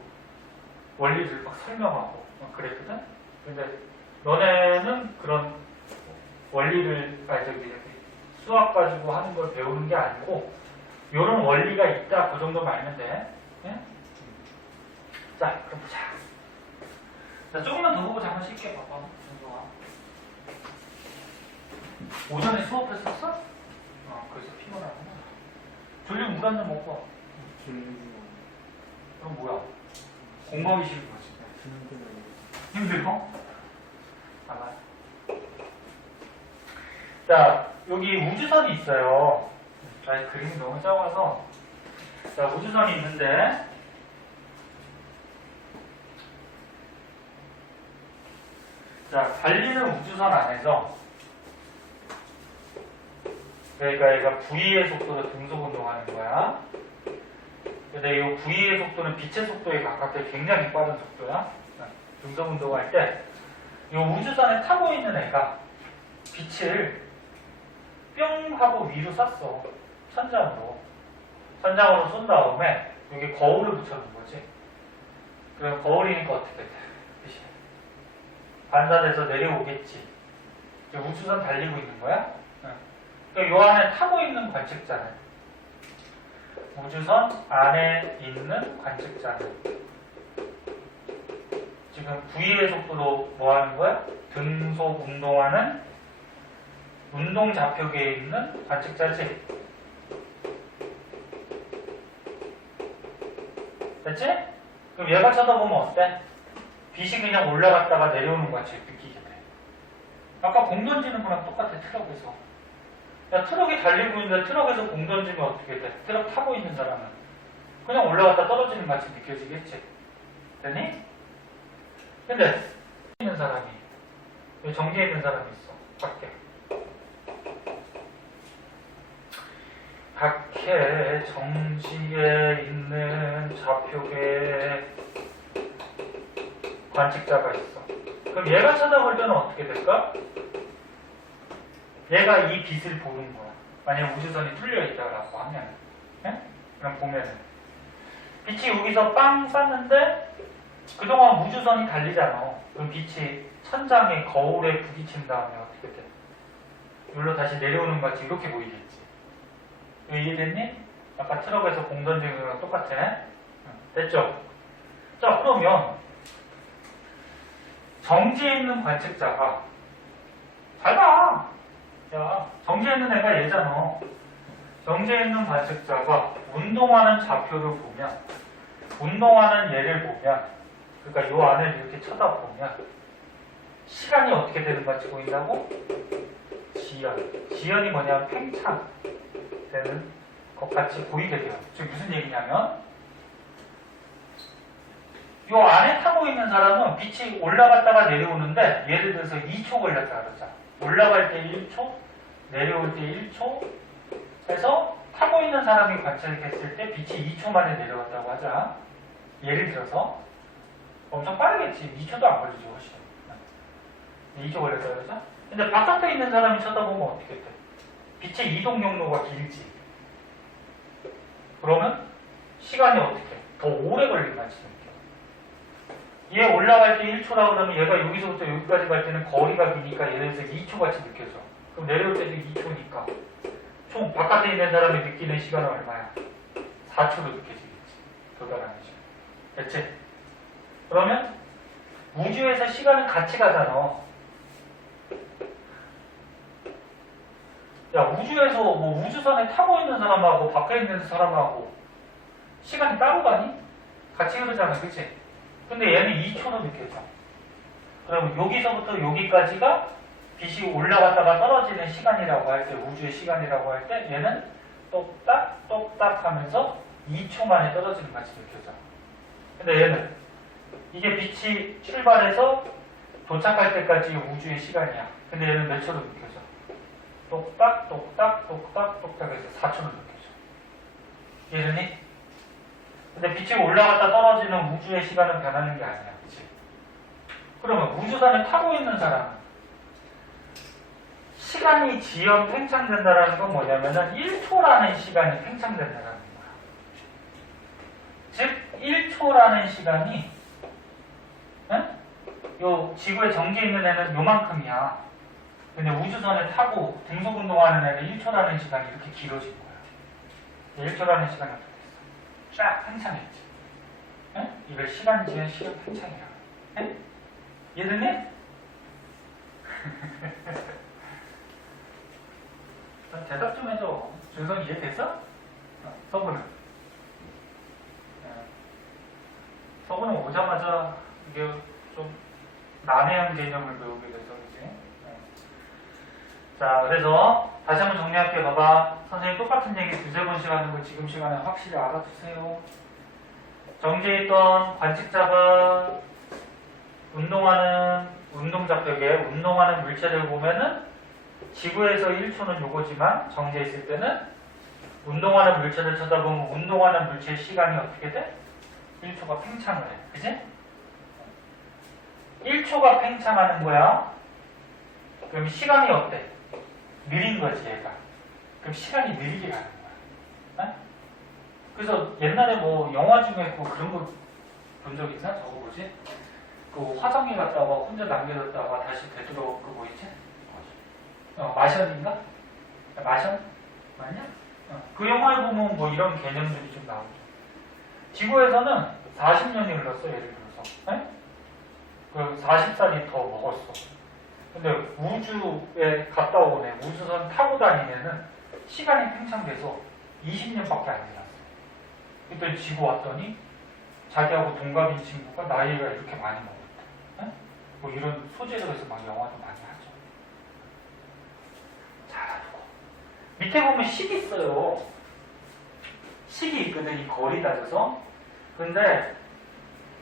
원리를 막 설명하고 막 그랬거든? 근데 너네는 그런 원리를, 수학 가지고 하는 걸 배우는 게 아니고 이런 원리가 있다, 그 정도만 알면 돼. 예? 자, 그럼 보자. 자, 조금만 더 보고 잠깐 쉴게. 봐봐. 오전에 수업했었어? 그래서 피곤하구나. 졸리면 물 한 잔 먹고 와. 그럼 뭐야? 공부하기 싫은 거지. 힘들어? 알아. 자, 여기 우주선이 있어요. 그림이 너무 작아서. 자, 우주선이 있는데, 자, 달리는 우주선 안에서, 그러니까 얘가 V의 속도로 등속 운동하는 거야. 근데 이 V의 속도는 빛의 속도에 가깝게 굉장히 빠른 속도야. 등속 운동할 때, 이 우주선에 타고 있는 애가 빛을 뿅 하고 위로 쐈어. 천장으로. 천장으로 쏜 다음에 여기 거울을 붙여놓은 거지. 그럼 거울이니까 어떻게 돼? 빛이 반사돼서 내려오겠지. 우주선 달리고 있는 거야. 그러니까 이 안에 타고 있는 관측자는, 우주선 안에 있는 관측자는 지금 V의 속도로 뭐 하는 거야? 등속 운동하는 운동 좌표계에 있는 관측자지. 됐지? 그럼 얘가 쳐다보면 어때? 빛이 그냥 올라갔다가 내려오는 것 같이 느끼게 돼. 아까 공 던지는 거랑 똑같아, 트럭에서. 야, 트럭이 달리고 있는데 트럭에서 공 던지면 어떻게 돼? 트럭 타고 있는 사람은 그냥 올라갔다 떨어지는 것 같이 느껴지겠지? 되니? 근데 있는 사람이, 여기 정지해 있는 사람이 있어. 밖에 정지해 있는 좌표계 관측자가 있어. 그럼 얘가 쳐다볼 때는 어떻게 될까? 얘가 이 빛을 보는 거야. 만약 우주선이 뚫려 있다고 하면, 예? 그럼 보면은 빛이 여기서 빵 쐈는데 그동안 우주선이 달리잖아. 그럼 빛이 천장에 거울에 부딪힌 다음에 어떻게 돼? 여기로 다시 내려오는 것 같이 이렇게 보이겠지. 이해됐니? 아까 트럭에서 공 던지는 거랑 똑같아. 됐죠? 자, 그러면 정지해 있는 관측자가, 잘 봐! 야, 정지해 있는 애가 얘잖아. 정지해 있는 관측자가 운동하는 좌표를 보면, 운동하는 얘를 보면, 그러니까 요 안을 이렇게 쳐다보면 시간이 어떻게 되는 것 같이 보인다고? 지연. 지연이 뭐냐면 팽창 되는 것 같이 보이게 돼요. 지금 무슨 얘기냐면, 요 안에 타고 있는 사람은 빛이 올라갔다가 내려오는데, 예를 들어서 2초 걸렸다 그러자. 올라갈 때 1초, 내려올 때 1초 해서 타고 있는 사람이 관측했을 때 빛이 2초 만에 내려왔다고 하자. 예를 들어서 엄청 빠르겠지. 2초도 안 걸리죠, 훨씬. 2초 걸렸다 그러자. 근데 바깥에 있는 사람이 쳐다보면 어떻게 돼? 빛의 이동 경로가 길지. 그러면 시간이 어떻게 돼? 더 오래 걸린 것 같이 느껴. 얘 올라갈 때 1초라고 그러면 얘가 여기서부터 여기까지 갈 때는 거리가 기니까 예를 들어서 2초 같이 느껴져. 그럼 내려올 때도 2초니까 총 바깥에 있는 사람이 느끼는 시간은 얼마야? 4초로 느껴지겠지. 도달하는 시간. 됐지? 그러면 우주에서 시간은 같이 가잖아. 야, 우주에서 뭐 우주선에 타고 있는 사람하고 밖에 있는 사람하고 시간이 따로 가니? 같이 흐르잖아, 그치? 근데 얘는 2초로 느껴져. 그럼 여기서부터 여기까지가 빛이 올라갔다가 떨어지는 시간이라고 할 때, 우주의 시간이라고 할 때, 얘는 똑딱, 똑딱 하면서 2초 만에 떨어지는 것 같이 느껴져. 근데 얘는, 이게 빛이 출발해서 도착할 때까지 우주의 시간이야. 근데 얘는 몇 초로 느껴져? 똑딱, 똑딱, 똑딱, 똑딱 해서 4초로 느껴져. 이해되니? 근데 빛이 올라갔다 떨어지는 우주의 시간은 변하는 게 아니야. 그치? 그러면 우주선을 타고 있는 사람은 시간이 지연 팽창된다는 건 뭐냐면은 1초라는 시간이 팽창된다는 거야. 즉 1초라는 시간이 요 지구에 정지 있는 애는 요만큼이야. 근데 우주선을 타고 등속 운동하는 애는 1초라는 시간이 이렇게 길어진 거야. 1초라는 시간이 어떻게 됐어? 쫙 팽창했지. 이걸 시간 지연 시간 팽창이야. 이해됐니? 대답 좀 해줘. 준성 이해됐어? 서구는? 서구는 오자마자 이게 좀 난해한 개념을 배우게 돼서, 그지? 자, 그래서 다시 한번 정리할게. 봐봐. 선생님 똑같은 얘기 두세 번씩 하는 거 지금 시간에 확실히 알아두세요. 정지에 있던 관측자가 운동하는 운동좌표에 운동하는 물체를 보면은 지구에서 1초는 요거지만 정지해 있을 때는 운동하는 물체를 쳐다보면 운동하는 물체의 시간이 어떻게 돼? 1초가 팽창을 해. 그지? 1초가 팽창하는 거야. 그럼 시간이 어때? 느린 거지, 얘가. 그럼 시간이 느리게 가는 거야. 그래서 옛날에 뭐 영화 중에 뭐 그런 거 본 적 있나? 저거 뭐지? 그 화성에 갔다가 혼자 남겨졌다가 다시 되돌아온 그 뭐 있지? 마션인가? 마션? 맞냐? 그 영화에 보면 뭐 이런 개념들이 좀 나오죠. 지구에서는 40년이 흘렀어, 예를 들어서. 그 40살이 더 먹었어. 근데 우주에 갔다 온 애, 우주선 타고 다니는 애는 시간이 팽창돼서 20년밖에 안 지났어. 그때 지구 왔더니 자기하고 동갑인 친구가 나이가 이렇게 많이 먹었다. 뭐 이런 소재로 해서 막 영화도 많이 하죠. 잘 알고. 밑에 보면 식이 있어요. 식이 있거든, 이 거리 따져서. 근데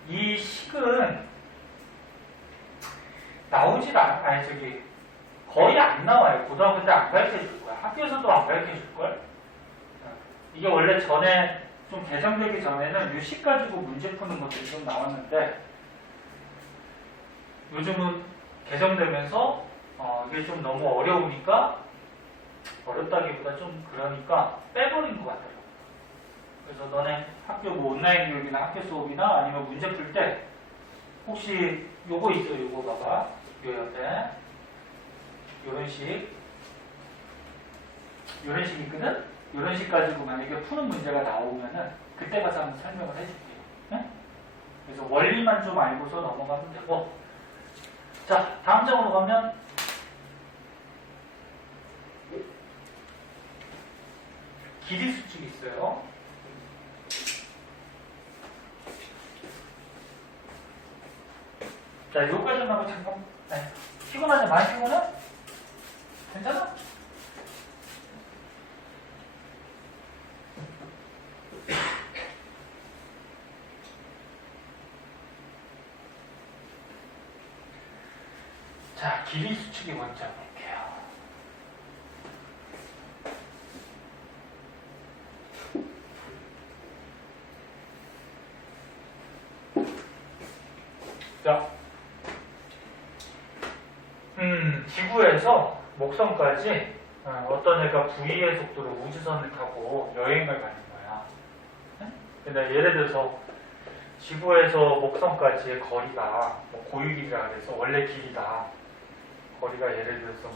이 식은 나오질 않아. 아니, 저기, 거의 안 나와요. 고등학교 때 안 가르쳐 줄 거야. 학교에서도 안 가르쳐 줄 걸. 이게 원래 전에, 좀 개정되기 전에는 이 식 가지고 문제 푸는 것들이 좀 나왔는데, 요즘은 개정되면서, 이게 좀 너무 어려우니까, 어렵다기보다 좀 그러니까 빼버린 것 같아요. 그래서 너네 학교 뭐 온라인 교육이나 학교 수업이나 아니면 문제 풀 때, 혹시 요거 있어, 요거 봐봐. 요 옆에. 요런 식. 요런 식 있거든? 요런 식 가지고 만약에 푸는 문제가 나오면은 그때 가서 한번 설명을 해줄게요. 네? 그래서 원리만 좀 알고서 넘어가면 되고. 자, 다음 장으로 가면 길이 수축이 있어요. 자, 요까지만 하고 잠깐. 피곤하지? 많이 피곤해? 괜찮아? 자, 길이 수축이 먼저 볼게요. 자, 지구에서 목성까지 어떤 애가 V의 속도로 우주선을 타고 여행을 가는 거야. 근데 예를 들어서 지구에서 목성까지의 거리가 뭐 고유길이라 그래서 원래 길이다. 거리가 예를 들어서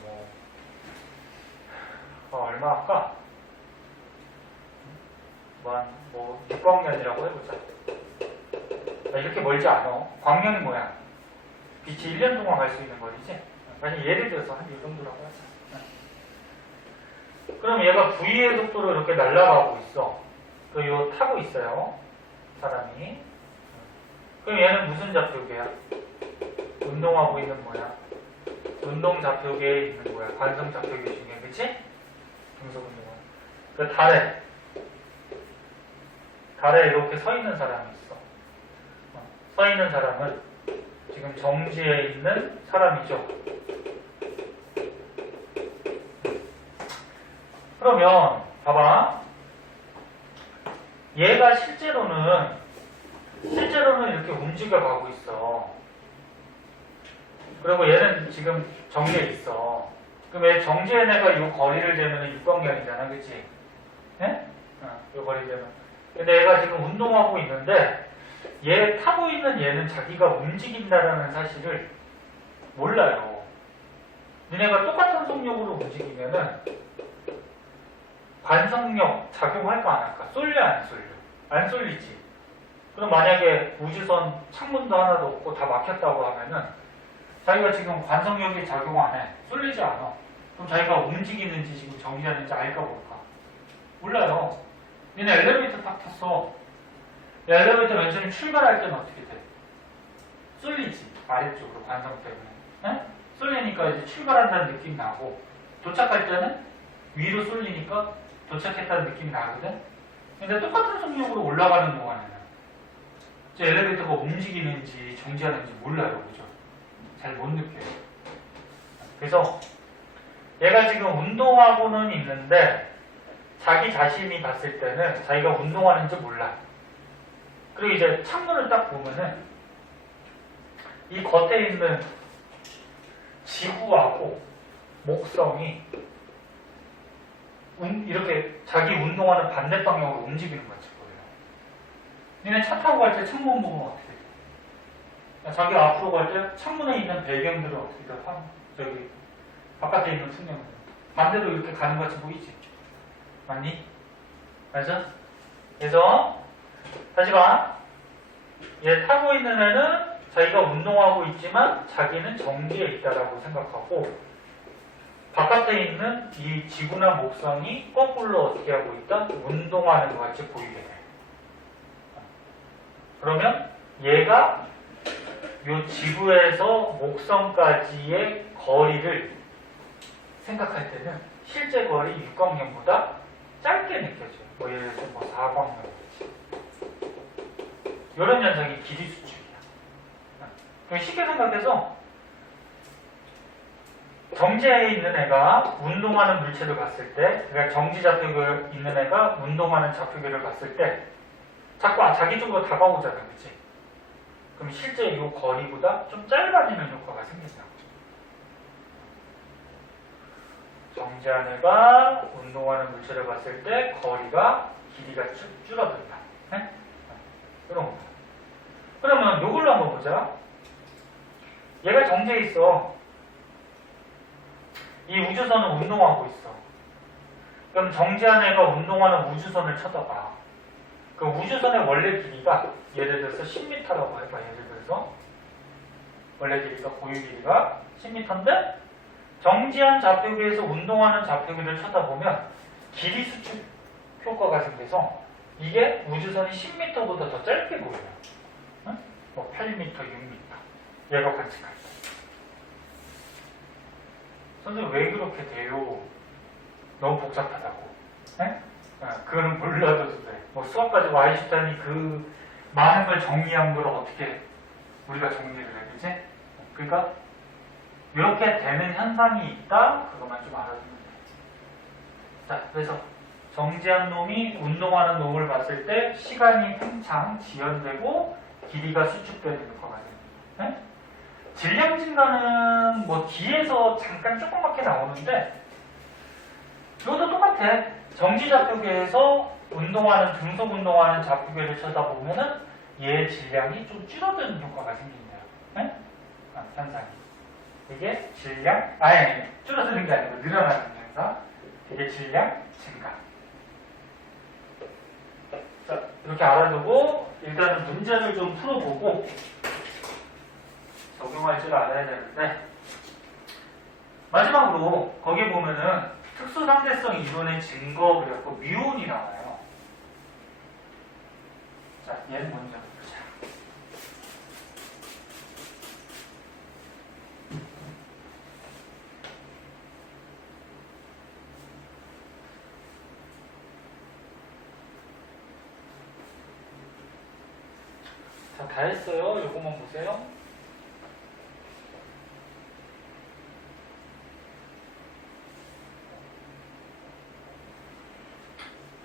얼마 할까? 뭐 6광년이라고 해보자. 이렇게 멀지 않아. 광명이 뭐야? 빛이 1년 동안 갈 수 있는 거리지. 만약 예를 들어서 한 이 정도라고 하자. 그럼 얘가 V의 속도로 이렇게 날아가고 있어. 그 요 타고 있어요. 사람이. 그럼 얘는 무슨 좌표계야? 운동하고 있는 뭐야? 운동 좌표계에 있는 거야. 관성 좌표계 중에, 그치? 등속 운동은. 그 달에 이렇게 서 있는 사람이 있어. 서 있는 사람은 지금 정지에 있는 사람이죠. 그러면 봐봐. 얘가 실제로는 이렇게 움직여 가고 있어. 그리고 얘는 지금 정지에 있어. 그럼 얘 정지에 내가 이 거리를 재면 육광면이잖아, 그치? 예? 이 거리 재면. 근데 얘가 지금 운동하고 있는데 얘 타고 있는 얘는 자기가 움직인다라는 사실을 몰라요. 니네가 똑같은 속력으로 움직이면은 관성력 작용할까 안 할까? 쏠려 안 쏠려? 안 쏠리지. 그럼 만약에 우주선 창문도 하나도 없고 다 막혔다고 하면은 자기가 지금 관성력이 작용 안 해. 쏠리지 않아. 그럼 자기가 움직이는지 지금 정지하는지 알까 모를까? 몰라요. 니네 엘리베이터 딱 탔어. 엘리베이터 맨 처음에 출발할 때는 어떻게 돼? 쏠리지. 아래쪽으로 관성 때문에. 에? 쏠리니까 이제 출발한다는 느낌이 나고 도착할 때는 위로 쏠리니까 도착했다는 느낌이 나거든? 근데 똑같은 속력으로 올라가는 동안에는 이제 엘리베이터가 움직이는지 정지하는지 몰라요. 그죠? 잘 못 느껴요. 그래서 얘가 지금 운동하고는 있는데 자기 자신이 봤을 때는 자기가 운동하는지 몰라. 그리고 이제 창문을 딱 보면은 이 겉에 있는 지구하고 목성이 이렇게 자기 운동하는 반대 방향으로 움직이는 거지. 니네 차 타고 갈 때 창문 보면 어떻게 돼? 자기 앞으로 갈 때 창문에 있는 배경들은 어떻게 돼? 저기 바깥에 있는 풍경은 반대로 이렇게 가는 것 같이 보이지? 맞니? 맞아? 그래서 다시 봐. 얘 타고 있는 애는 자기가 운동하고 있지만 자기는 정지에 있다라고 생각하고 바깥에 있는 이 지구나 목성이 거꾸로 어떻게 하고 있다? 운동하는 것 같이 보이게 돼. 그러면 얘가 이 지구에서 목성까지의 거리를 생각할 때는 실제 거리 육광년보다 짧게 느껴져요. 뭐 예를 들어서 뭐 4광년 같이. 이런 현상이 길이 수축이야. 그럼 쉽게 생각해서 정지에 있는 애가 운동하는 물체를 봤을 때, 그러니까 정지 좌표계 있는 애가 운동하는 좌표계를 봤을 때 자꾸 자기 쪽으로 다가오잖아, 그치? 그럼 실제 이 거리보다 좀 짧아지는 효과가 생긴다. 정지한 애가 운동하는 물체를 봤을 때 거리가, 길이가 줄어든다. 네? 그런 겁니다. 그러면 이걸로 한번 보자. 얘가 정지해 있어. 이 우주선은 운동하고 있어. 그럼 정지한 애가 운동하는 우주선을 쳐다봐. 그 우주선의 원래 길이가 예를 들어서 10m라고 해봐. 예를 들어서 원래 길이가 고유 길이가 10m인데 정지한 좌표계에서 운동하는 좌표계를 쳐다보면 길이 수축 효과가 생겨서 이게 우주선이 10m보다 더 짧게 보여요. 응? 뭐 8m, 6m 얘가 관측할 때. 선생님 왜 그렇게 돼요? 너무 복잡하다고. 네? 그거는 몰라도 돼. 뭐 수학까지 아인슈타인이 그 많은 걸 정리한 걸 어떻게 우리가 정리를 해, 그치? 그러니까 이렇게 되는 현상이 있다. 그것만 좀 알아두면 돼. 자, 그래서 정지한 놈이 운동하는 놈을 봤을 때 시간이 팽창, 지연되고 길이가 수축되는 효과가 됩니다. 네? 질량 증가는 뭐 뒤에서 잠깐 조금밖에 나오는데 이것도 똑같아. 정지 좌표계에서 등속 운동하는 좌표계를 쳐다보면은 얘의 질량이 좀 줄어드는 효과가 생긴대요. 네? 현상이. 이게 질량, 아니, 줄어드는 게 아니고 늘어나는 현상. 이게 질량 증가. 자, 이렇게 알아두고 일단은 문제를 좀 풀어보고 적용할 줄 알아야 되는데, 마지막으로 거기에 보면은 특수상대성 이론의 증거 그래갖고 미온이 나와요. 자, 얘는 먼저 보자. 자, 다 했어요. 요것만 보세요.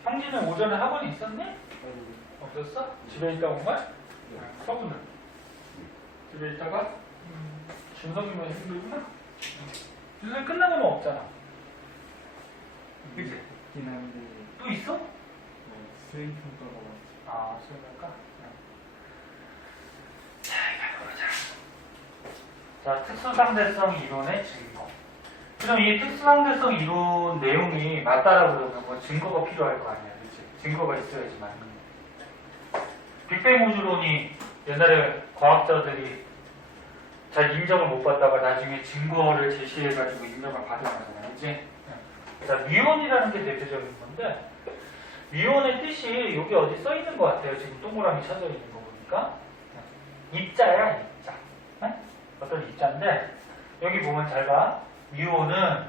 형진은 오전에 학원이 있었니? 없었어? 집에 있다 온 거야? 서구는? 집에 있다가? 준석이면 힘들구나? 준석이 끝나고는 없잖아. 그치? 있긴 한데 또 있어? 수행 평가가 왔지. 아, 수행할까? 자, 이거 보자. 자, 특수상대성 이론의 증거. 그럼 이 특수상대성 이론 내용이 맞다라고 그러면 뭐 증거가 필요할 거 아니야, 그치? 증거가 있어야지만. 빅뱅 우주론이 옛날에 과학자들이 잘 인정을 못 받다가 나중에 증거를 제시해가지고 인정을 받은 거잖아, 그치? 자, 미온이라는 게 대표적인 건데, 미온의 뜻이 여기 어디 써 있는 것 같아요. 지금 동그라미 쳐져 있는 거 보니까. 입자야, 입자. 네? 어떤 입자인데, 여기 보면 잘 봐. 미온은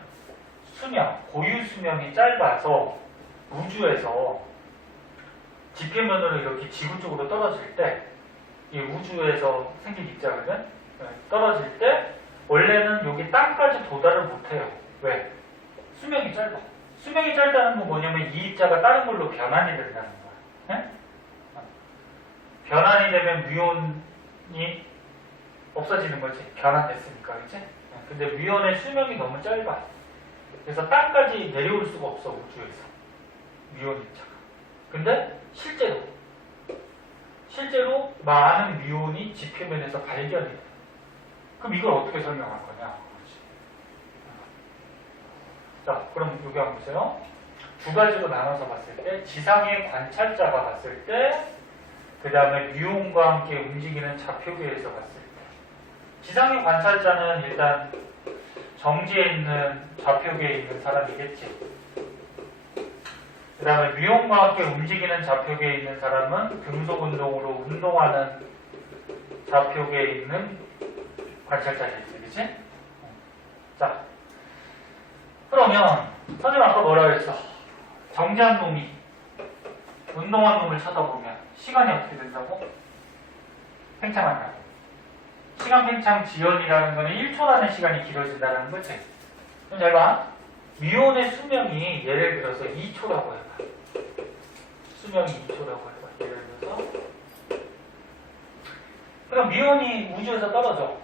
수명, 고유 수명이 짧아서 우주에서 지표면으로 이렇게 지구 쪽으로 떨어질 때, 이 우주에서 생긴 입자거든? 떨어질 때, 원래는 여기 땅까지 도달을 못해요. 왜? 수명이 짧아. 수명이 짧다는 건 뭐냐면 이 입자가 다른 걸로 변환이 된다는 거야. 네? 변환이 되면 미온이 없어지는 거지. 변환됐으니까, 그치? 근데 미온의 수명이 너무 짧아. 그래서 땅까지 내려올 수가 없어, 우주에서. 미온 입자가. 근데 실제로 많은 미온이 지표면에서 발견이 돼. 그럼 이걸 어떻게 설명할 거냐? 자, 그럼 여기 한번 보세요. 두 가지로 나눠서 봤을 때, 지상의 관찰자가 봤을 때, 그 다음에 미온과 함께 움직이는 좌표계에서 봤을 때. 지상의 관찰자는 일단 정지에 있는 좌표계에 있는 사람이겠지. 그 다음에 미온과 함께 움직이는 좌표계에 있는 사람은 금속 운동으로 운동하는 좌표계에 있는 관찰자겠지, 그치? 자, 그러면 선생님 아까 뭐라 그랬어? 정지한 놈이 운동한 놈을 쳐다보면 시간이 어떻게 된다고? 팽창한다고. 시간 팽창 지연이라는 거는 1초라는 시간이 길어진다는 거지. 그럼 잘 봐. 미온의 수명이 예를 들어서 2초라고 해봐. 수명이 2초라고 해봐. 예를 들어서. 그럼 미온이 우주에서 떨어져.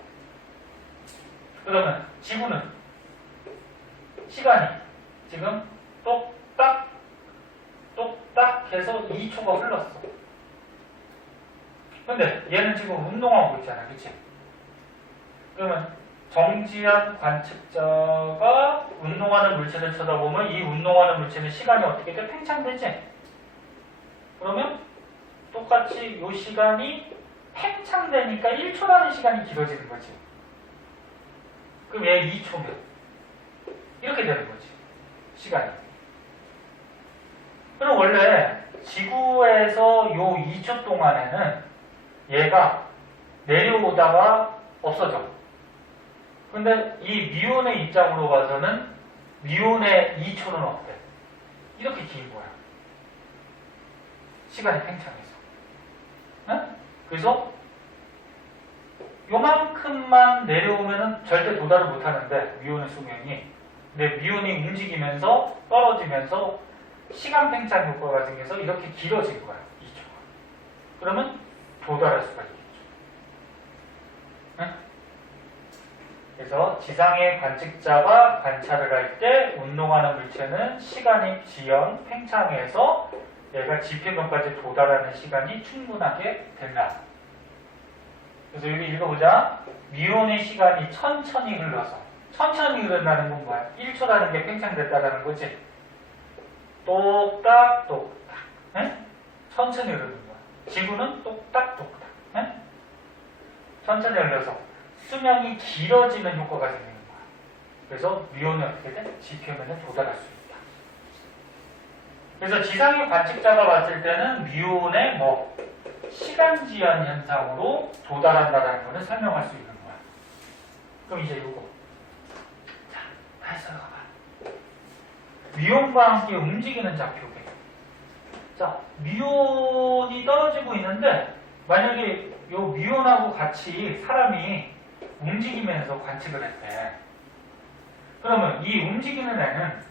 그러면 지구는 시간이 지금 똑딱 해서 2초가 흘렀어. 근데 얘는 지금 운동하고 있잖아, 그치? 그러면 정지한 관측자가 운동하는 물체를 쳐다보면 이 운동하는 물체는 시간이 어떻게 돼? 팽창되지? 그러면 똑같이 이 시간이 팽창되니까 1초라는 시간이 길어지는 거지. 그럼 얘 2초면 이렇게 되는 거지, 시간이. 그럼 원래 지구에서 요 2초 동안에는 얘가 내려오다가 없어져. 근데 이 미온의 입장으로 봐서는 미온의 2초는 어때? 이렇게 긴 거야. 시간이 팽창해서. 응? 그래서 요만큼만 내려오면은 절대 도달을 못 하는데, 미온의 수명이. 근데 미온이 움직이면서 떨어지면서 시간 팽창 효과가 생겨서 이렇게 길어진 거야, 2초가. 그러면 도달할 수가 있겠죠. 응? 그래서 지상의 관측자가 관찰을 할 때 운동하는 물체는 시간이 지연, 팽창해서 얘가 지표면까지 도달하는 시간이 충분하게 된다. 그래서 여기 읽어보자. 미온의 시간이 천천히 흘러서. 천천히 흐른다는 건 뭐야? 1초라는 게 팽창됐다는 거지. 똑딱. 네? 천천히 흐르는 거야. 지구는 똑딱똑딱. 네? 천천히 열려서 수명이 길어지는 효과가 생기는 거야. 그래서 미온은 어떻게 돼? 지표면에 도달할 수 있다. 그래서 지상의 관측자가 봤을 때는 미온의 시간지연 현상으로 도달한다는 것을 설명할 수 있는 거야. 그럼 이제 이거. 자, 다시 써봐봐. 미온과 함께 움직이는 좌표계. 자, 미온이 떨어지고 있는데 만약에 요 미온하고 같이 사람이 움직이면서 관측을 했대. 그러면 이 움직이는 애는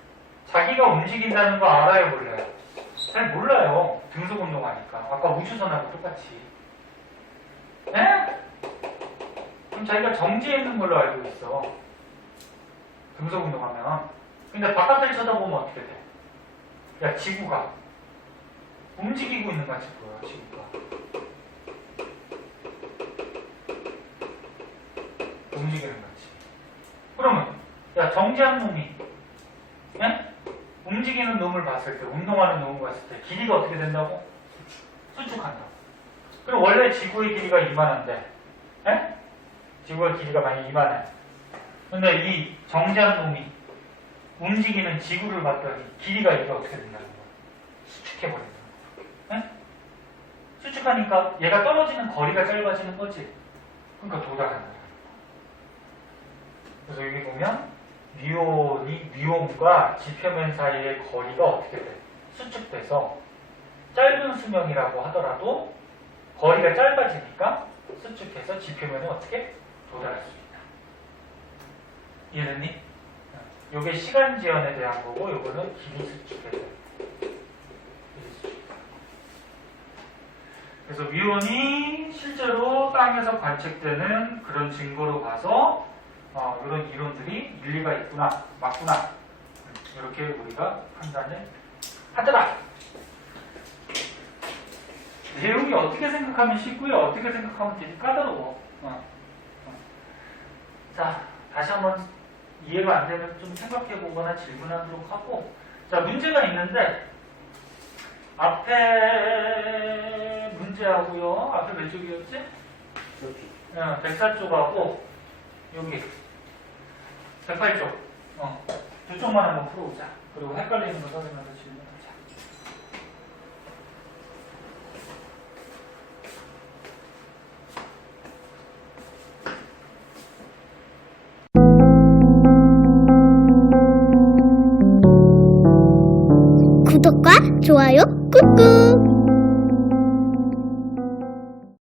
자기가 움직인다는 거 알아요, 몰라요? 잘 몰라요. 등속 운동하니까. 아까 우주선하고 똑같이. 네? 그럼 자기가 정지해 있는 걸로 알고 있어. 등속 운동하면. 근데 바깥을 쳐다보면 어떻게 돼? 야, 지구가 움직이고 있는 거 같이 보여, 지구가. 움직이는 거지. 그러면, 야, 정지한 놈이, 예? 움직이는 놈을 봤을 때, 운동하는 놈을 봤을 때, 길이가 어떻게 된다고? 수축한다. 그럼 원래 지구의 길이가 이만한데, 예? 지구의 길이가 많이 이만해. 근데 이 정지한 놈이 움직이는 지구를 봤더니 길이가 이게 어떻게 된다는 거야? 수축해버린다. 예? 수축하니까 얘가 떨어지는 거리가 짧아지는 거지. 그러니까 도달한다. 그래서 여기 보면 미온과 지표면 사이의 거리가 어떻게 돼? 수축돼서 짧은 수명이라고 하더라도 거리가 짧아지니까 수축해서 지표면에 어떻게 도달할 수 있다. 이해됐니? 요게 시간 지연에 대한 거고 요거는 길이 수축에 대한 거고. 그래서 미온이 실제로 땅에서 관측되는 그런 증거로 봐서 이런 이론들이 일리가 있구나, 맞구나, 이렇게 우리가 판단을 하더라. 내용이 어떻게 생각하면 쉽고요, 어떻게 생각하면 되게 까다로워. 자, 다시 한번 이해가 안 되면 좀 생각해 보거나 질문하도록 하고, 자, 문제가 있는데 앞에 문제하고요, 앞에 몇 쪽이었지? 104쪽하고 여기 108쪽 두 쪽만 한번 풀어보자. 그리고 헷갈리는 거 선생님한테 질문하자. 구독과 좋아요 꾹꾹.